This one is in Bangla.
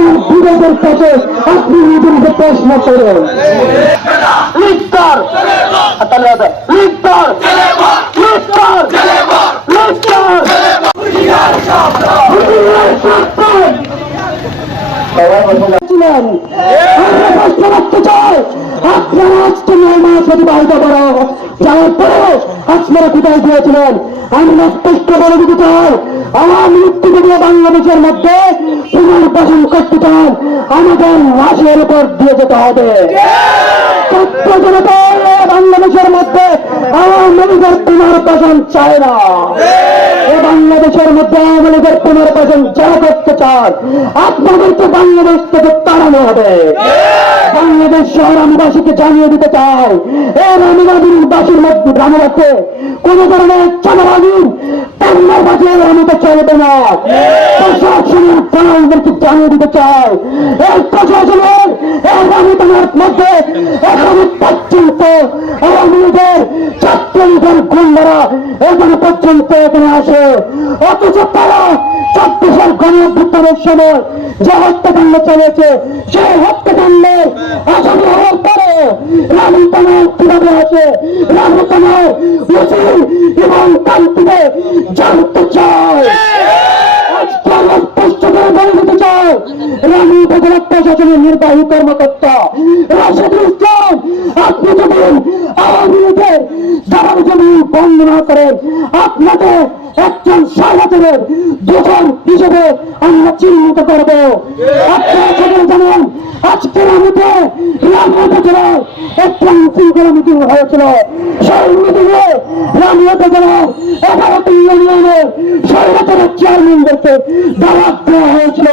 আপনার বিরোধের কাছে আপনি নিজেকে প্রশ্ন করেন। লিস্টার লিস্টার লিস্টার ছিলেন আমরা প্রশ্ন রাখতে চাই, আপনারা আজকে 9 মাস অতিবাহিত করা যাওয়ার পরেও আপনারা কোথায় গিয়েছিলেন? আমরা স্পষ্ট বলে দিতে চাই, আমার মুক্তিযুদ্ধ বাংলাদেশের মধ্যে পুনর্বাসন করতে চান, আমাদের লাশের উপর দিয়ে যেতে হবে। বাংলাদেশের মধ্যে আওয়ামী লীগের পুনর্বাসন চায় না। বাংলাদেশের মধ্যে আওয়ামী লীগের পুনর্বাসন যারা করতে চান, আপনাদেরকে বাংলাদেশ থেকে তাড়ানো হবে। বাংলাদেশ শহর আমিবাসীকে জানিয়ে দিতে চাই, এই রানীবাসীর মধ্যে গ্রামবাসে কোন ধরনের চাঁদাবাজির টান্নাবাজির আমাদের চলবে না। প্রশাসনের প্রাণদেরকে জানিয়ে দিতে চাই, এই প্রশাসনের এই রানীবাজার মধ্যে এখনো পর্যন্ত আওয়ামী লীগের ছাত্রলীগের গুন্ডারা এখানে পর্যন্ত এখানে আসে, অথচ তারা 24-এর গণঅভ্যুত্থানের সময় যে হত্যাকাণ্ড চলেছে সেই হত্যাকাণ্ডের আসামি হওয়ার পরে রানীবাজার কিভাবে আসে, রানীবাজার মুসলিম এবং কান্তিতে জানতে চায়। আজকে আমরা স্পষ্ট করে বলে দিতে চাই, রানী উপজেলা প্রশাসনের নির্বাহী কর্মকর্তা রাশেদুল ইসলাম, আপনি যদি আওয়ামী লীগের যারা জমি বন্ধ না করেন, আপনাকে একজন সরকারের দুজন হিসেবে আমরা চিহ্নিত করবো। আপনারা সকলে জানেন, আজকের আমিতে রামনাথ জেলার একটা শৃঙ্খলা মিটিং হয়েছিল। সেই মিটিংয়ে রামনাথ জেলার 11টি ইউনিয়নের সরকারের চেয়ারম্যানদেরকে দাওয়াত দেওয়া হয়েছিল।